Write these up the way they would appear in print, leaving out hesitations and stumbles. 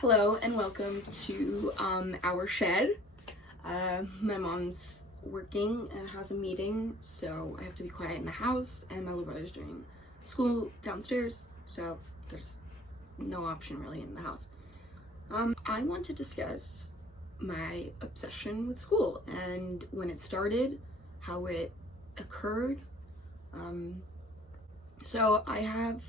Hello and welcome to our shed. My mom's working and has a meeting, so I have to be quiet in the house, and my little brother's doing school downstairs, so there's no option really in the house. I want to discuss my obsession with school and when it started, how it occurred. So I have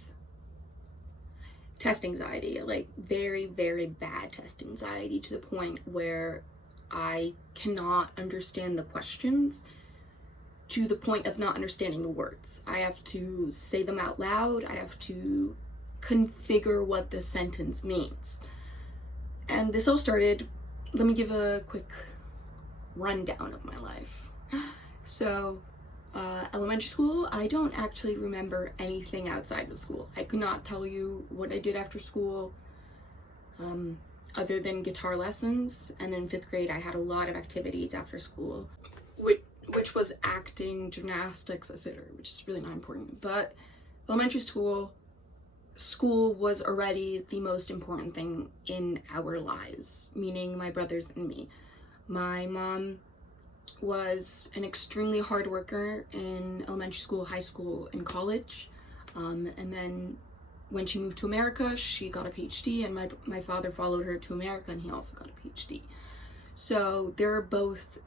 test anxiety, like very, very bad test anxiety, to the point where I cannot understand the questions to the point of not understanding the words. I have to say them out loud. I have to configure what the sentence means. And this all started, let me give a quick rundown of my life. So, elementary school, I don't actually remember anything outside of school. I could not tell you what I did after school, other than guitar lessons. And then 5th grade, I had a lot of activities after school, which was acting, gymnastics, etc., which is really not important. But elementary school was already the most important thing in our lives, meaning my brothers and me. My mom was an extremely hard worker in elementary school, high school, and college. And then when she moved to America, she got a PhD, and my father followed her to America, and he also got a PhD. So they're both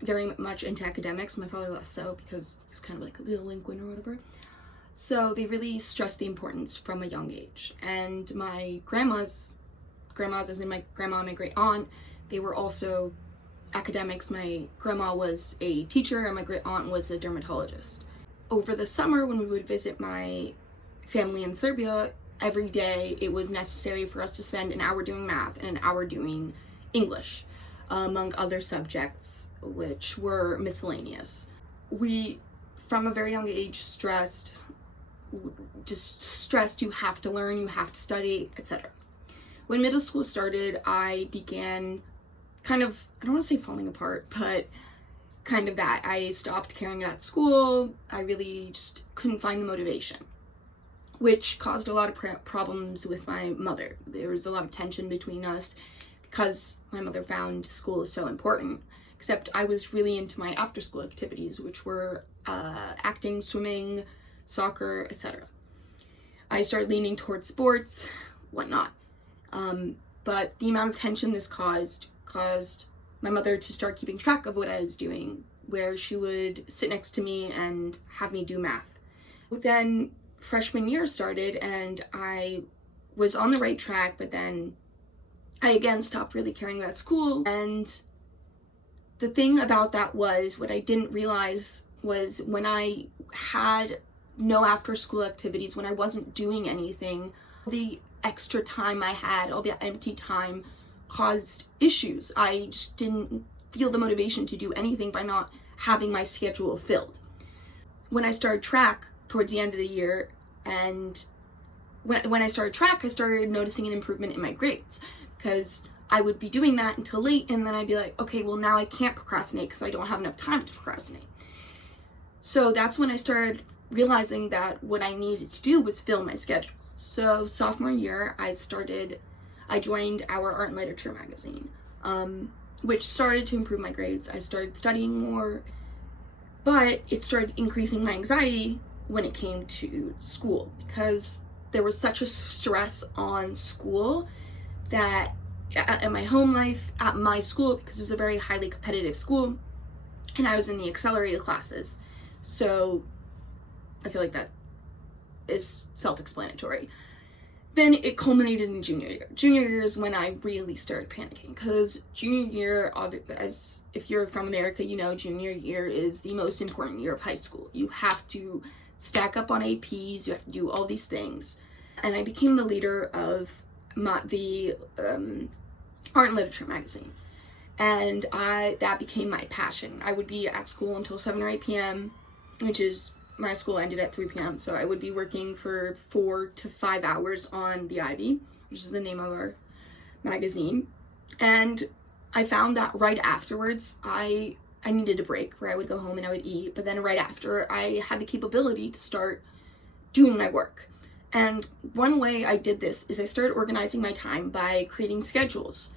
very much into academics. My father less so, because he was kind of like a delinquent or whatever. So they really stressed the importance from a young age. And my grandmas as in my grandma and my great aunt, they were also academics. My grandma was a teacher and my great aunt was a dermatologist. Over the summer, when we would visit my family in Serbia, every day it was necessary for us to spend an hour doing math and an hour doing English, among other subjects, which were miscellaneous. We, from a very young age, stressed you have to learn, you have to study, etc. When middle school started, I began kind of, I don't want to say falling apart, but kind of that. I stopped caring about school. I really just couldn't find the motivation, which caused a lot of problems with my mother. There was a lot of tension between us because my mother found school so important, except I was really into my after school activities, which were acting, swimming, soccer, etc. I started leaning towards sports, whatnot. But the amount of tension this caused my mother to start keeping track of what I was doing, where she would sit next to me and have me do math. Then freshman year started and I was on the right track, but then I again stopped really caring about school. And the thing about that was, what I didn't realize was, when I had no after school activities, when I wasn't doing anything, the extra time I had, all the empty time, caused issues. I just didn't feel the motivation to do anything by not having my schedule filled. When I started track towards the end of the year, and when I started track, I started noticing an improvement in my grades, because I would be doing that until late, and then I'd be like, okay, well now I can't procrastinate because I don't have enough time to procrastinate. So that's when I started realizing that what I needed to do was fill my schedule. So sophomore year, I joined our art and literature magazine, which started to improve my grades. I started studying more, but it started increasing my anxiety when it came to school, because there was such a stress on school that at my home life, at my school, because it was a very highly competitive school, and I was in the accelerated classes. So I feel like that is self-explanatory. Then it culminated in junior year. Junior year is when I really started panicking, because junior year, as if you're from America, you know, junior year is the most important year of high school. You have to stack up on APs, you have to do all these things. And I became the leader of the art and literature magazine. And that became my passion. I would be at school until 7 or 8 p.m., which is, my school ended at 3 p.m. So I would be working for 4 to 5 hours on the Ivy, which is the name of our magazine. And I found that right afterwards, I needed a break where I would go home and I would eat. But then right after, I had the capability to start doing my work. And one way I did this is I started organizing my time by creating schedules.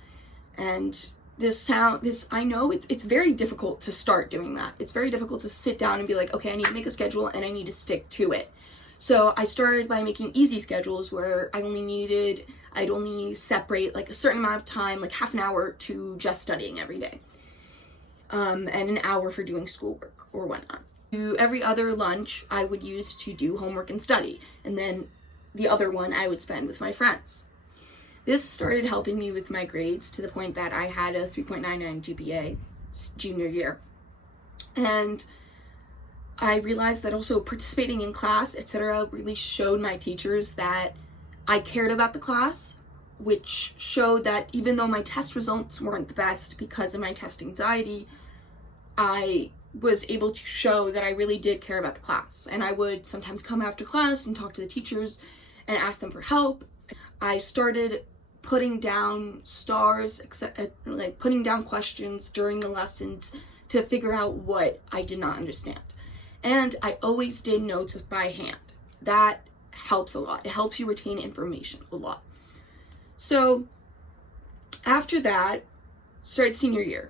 And I know it's very difficult to start doing that. It's very difficult to sit down and be like, okay, I need to make a schedule and I need to stick to it. So I started by making easy schedules where I'd only separate like a certain amount of time, like half an hour to just studying every day. And an hour for doing schoolwork or whatnot. Every other lunch I would use to do homework and study, and then the other one I would spend with my friends. This started helping me with my grades to the point that I had a 3.99 GPA junior year. And I realized that also participating in class, etc., really showed my teachers that I cared about the class, which showed that even though my test results weren't the best because of my test anxiety, I was able to show that I really did care about the class. And I would sometimes come after class and talk to the teachers and ask them for help. I started putting down stars, like putting down questions during the lessons to figure out what I did not understand. And I always did notes by hand. That helps a lot. It helps you retain information a lot. So after that, started senior year.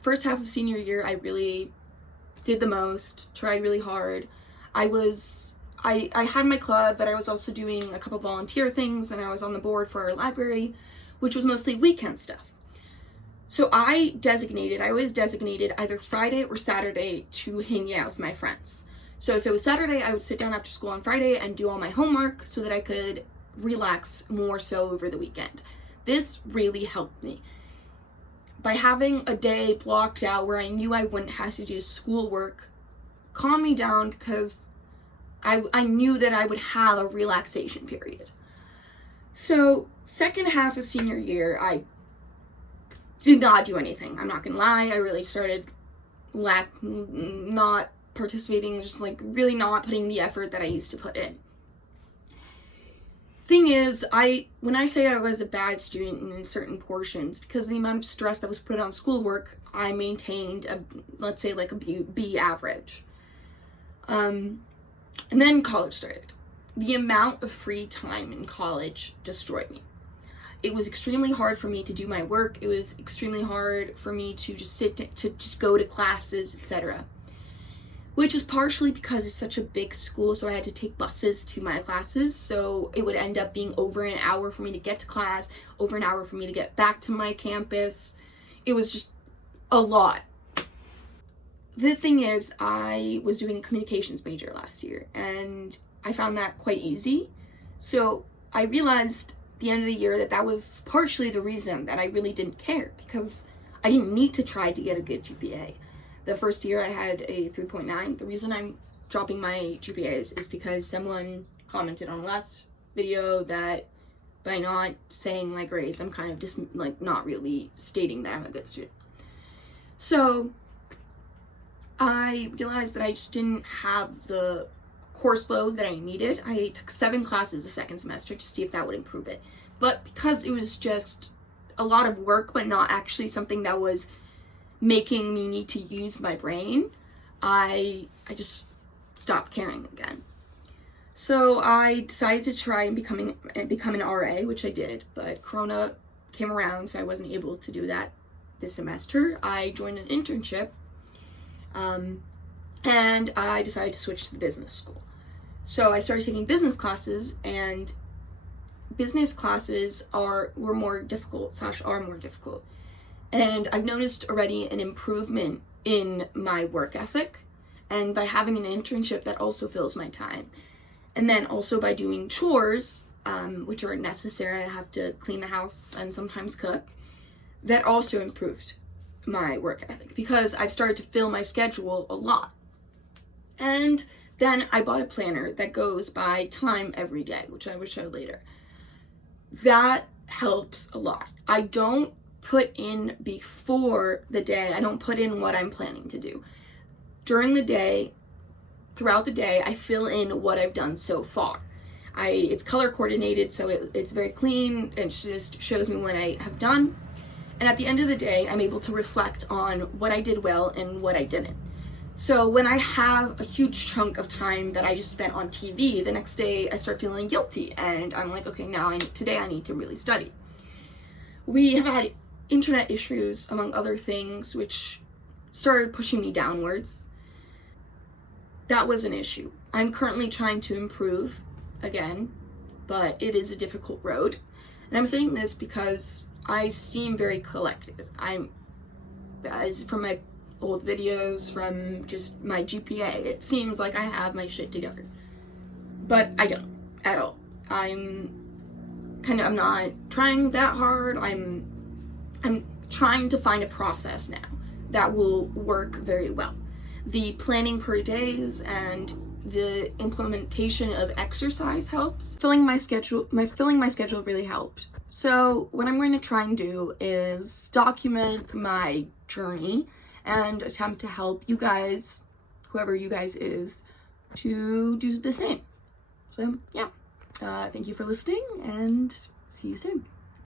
First half of senior year, I really did the most, tried really hard. I had my club, but I was also doing a couple volunteer things, and I was on the board for our library, which was mostly weekend stuff. So I always designated either Friday or Saturday to hang out with my friends. So if it was Saturday, I would sit down after school on Friday and do all my homework so that I could relax more so over the weekend. This really helped me. By having a day blocked out where I knew I wouldn't have to do schoolwork, calmed me down because I knew that I would have a relaxation period. So second half of senior year, I did not do anything. I'm not gonna lie. I really started not participating, just like really not putting the effort that I used to put in. Thing is, when I say I was a bad student in certain portions, because of the amount of stress that was put on schoolwork, I maintained let's say like a B average. And then college started. The amount of free time in college destroyed me. It was extremely hard for me to do my work. It was extremely hard for me to just go to classes, etc. Which is partially because it's such a big school, so I had to take buses to my classes, so it would end up being over an hour for me to get to class, over an hour for me to get back to my campus. It was just a lot. The thing is, I was doing a communications major last year, and I found that quite easy. So I realized at the end of the year that was partially the reason that I really didn't care, because I didn't need to try to get a good GPA. The first year I had a 3.9. The reason I'm dropping my GPAs is because someone commented on the last video that by not saying my grades, I'm kind of just like not really stating that I'm a good student. So I realized that I just didn't have the course load that I needed. I took 7 classes the second semester to see if that would improve it. But because it was just a lot of work, but not actually something that was making me need to use my brain, I just stopped caring again. So I decided to try and become an RA, which I did, but Corona came around, so I wasn't able to do that this semester. I joined an internship, and I decided to switch to the business school. So I started taking business classes, and business classes were more difficult. And I've noticed already an improvement in my work ethic, and by having an internship that also fills my time. And then also by doing chores, which are necessary. I have to clean the house and sometimes cook. That also improved my work ethic because I've started to fill my schedule a lot. And then I bought a planner that goes by time every day, which I will show later. That helps a lot. I don't put in before the day. I don't put in what I'm planning to do. During the day, throughout the day, I fill in what I've done so far. It's color coordinated, so it's very clean. It just shows me what I have done. And at the end of the day, I'm able to reflect on what I did well and what I didn't. So when I have a huge chunk of time that I just spent on TV, the next day I start feeling guilty and I'm like, okay, today I need to really study. We have had internet issues, among other things, which started pushing me downwards. That was an issue. I'm currently trying to improve again, but it is a difficult road. And I'm saying this because I seem very collected. As from my old videos, from just my GPA, it seems like I have my shit together. But I don't at all. I'm not trying that hard. I'm trying to find a process now that will work very well. The planning per days and the implementation of exercise helps. Filling my schedule really helped. So what I'm going to try and do is document my journey and attempt to help you guys, whoever you guys is, to do the same. So yeah, thank you for listening and see you soon.